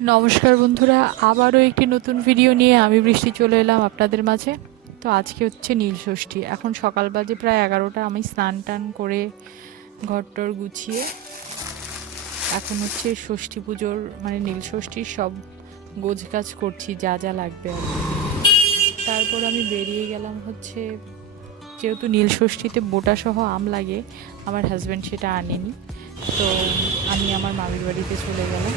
নমস্কার বন্ধুরা, আবারও একটি নতুন ভিডিও নিয়ে আমি বৃষ্টি চলে এলাম আপনাদের মাঝে। তো আজকে হচ্ছে নীলষষ্ঠী। এখন সকাল বাজে প্রায় 11টা। আমি স্নান টান করে ঘরটর গুছিয়ে এখন হচ্ছে ষষ্ঠী পুজোর মানে নীলষষ্ঠীর সব গোছগাছ করছি, যা যা লাগবে আর কি। তারপর আমি বেরিয়ে গেলাম হচ্ছে, যেহেতু নীলষষ্ঠীতে বোটা সহ আম লাগে, আমার হাজব্যান্ড সেটা আনেনি, তো আমি আমার মামির বাড়িতে চলে গেলাম।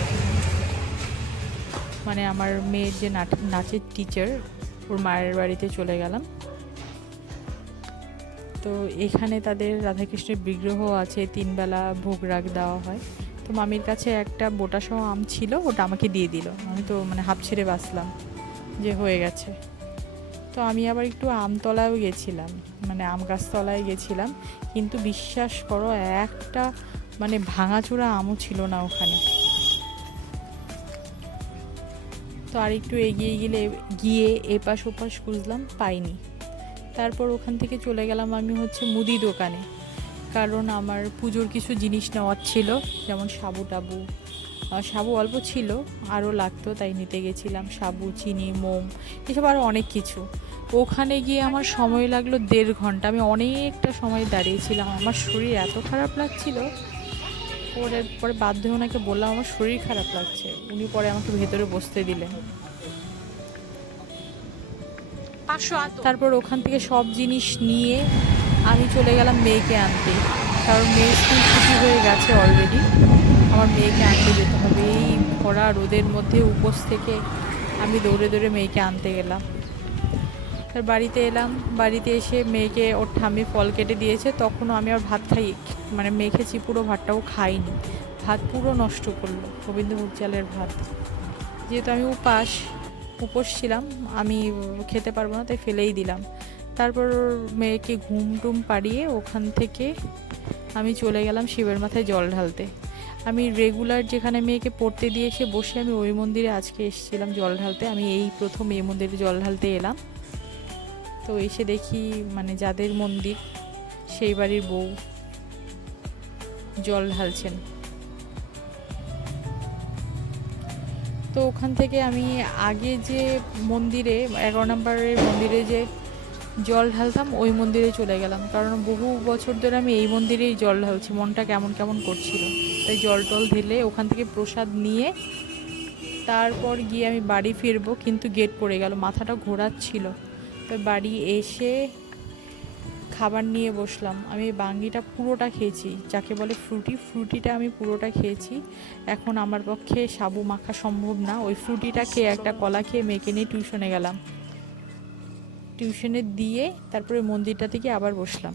মানে আমার মেয়ের যে নাচের টিচার, ওর মায়ের বাড়িতে চলে গেলাম। তো এখানে তাদের রাধাকৃষ্ণের বিগ্রহ আছে, 3 বেলা ভোগ রাগ দেওয়া হয়। তো মামির কাছে একটা বোটাসহ আম ছিল, ওটা আমাকে দিয়ে দিল। আমি তো মানে হাঁপ ছেড়ে বাঁচলাম যে হয়ে গেছে। তো আমি আবার একটু আমতলায়ও গেছিলাম, মানে আম গাছতলায় গেছিলাম, কিন্তু বিশ্বাস করো একটা মানে ভাঙাচোরা আমও ছিল না ওখানে। তো আর একটু এগিয়ে গিয়ে এপাশ ওপাশ খুঁজলাম, পাইনি। তারপর ওখান থেকে চলে গেলাম আমি হচ্ছে মুদি দোকানে, কারণ আমার পুজোর কিছু জিনিস নেওয়ার ছিল, যেমন সাবু টাবু। সাবু অল্প ছিল, আরও লাগতো, তাই নিতে গেছিলাম সাবু, চিনি, মোম, এসব আরও অনেক কিছু। ওখানে গিয়ে আমার সময় লাগলো 1.5 ঘন্টা। আমি অনেকটা সময় দাঁড়িয়েছিলাম, আমার শরীর এত খারাপ লাগছিল। পরে বাধ্য হয়ে ওনাকে বললাম আমার শরীর খারাপ লাগছে, উনি পরে আমাকে ভেতরে বসতে দিলেন। তারপর ওখান থেকে সব জিনিস নিয়ে আমি চলে গেলাম মেয়েকে আনতে, কারণ মেয়ের স্কুল ছুটি হয়ে গেছে অলরেডি। আমার মেয়েকে আনতে যেতে হবে, এই ভরা রোদের মধ্যে উপোস থেকে আমি দৌড়ে দৌড়ে মেয়েকে আনতে গেলাম। তার বাড়িতে এলাম, বাড়িতে এসে মেয়েকে ওর ঠাম্মি ফল কেটে দিয়েছে, তখনও আমি আর ভাত খাই মানে মেখেছি পুরো ভাতটাও খাইনি, ভাত পুরো নষ্ট করলো, গোবিন্দভোগ চালের ভাত। যেহেতু আমি উপোস ছিলাম, আমি খেতে পারবো না, তাই ফেলেই দিলাম। তারপর মেয়েকে ঘুম টুম পাড়িয়ে ওখান থেকে আমি চলে গেলাম শিবের মাথায় জল ঢালতে। আমি রেগুলার যেখানে মেয়েকে পড়তে দিয়ে এসে বসে, আমি ওই মন্দিরে আজকে এসেছিলাম জল ঢালতে। আমি এই প্রথম এই মন্দিরে জল ঢালতে এলাম। তো এসে দেখি মানে যাদের মন্দির, সেই বাড়ির বউ জল ঢালছেন। তো ওখান থেকে আমি আগে যে মন্দিরে 11 নম্বরের মন্দিরে যে জল ঢালতাম, ওই মন্দিরে চলে গেলাম, কারণ বহু বছর ধরে আমি এই মন্দিরেই জল ঢালছি, মনটা কেমন কেমন করছিল। তাই জল টল ঢেলে ওখান থেকে প্রসাদ নিয়ে তারপর গিয়ে আমি বাড়ি ফিরবো, কিন্তু গেট পড়ে গেল, মাথাটা ঘোরাচ্ছিল। তো বাড়ি এসে খাবার নিয়ে বসলাম। আমি বাঙ্গিটা পুরোটা খেয়েছি, যাকে বলে ফ্রুটিটা আমি পুরোটা খেয়েছি। এখন আমার পক্ষে সাবু মাখা সম্ভব না, ওই ফ্রুটিটা খেয়ে একটা কলা খেয়ে মেয়েকে নিয়ে টিউশনে গেলাম। টিউশনে দিয়ে তারপরে মন্দিরটা থেকে আবার বসলাম।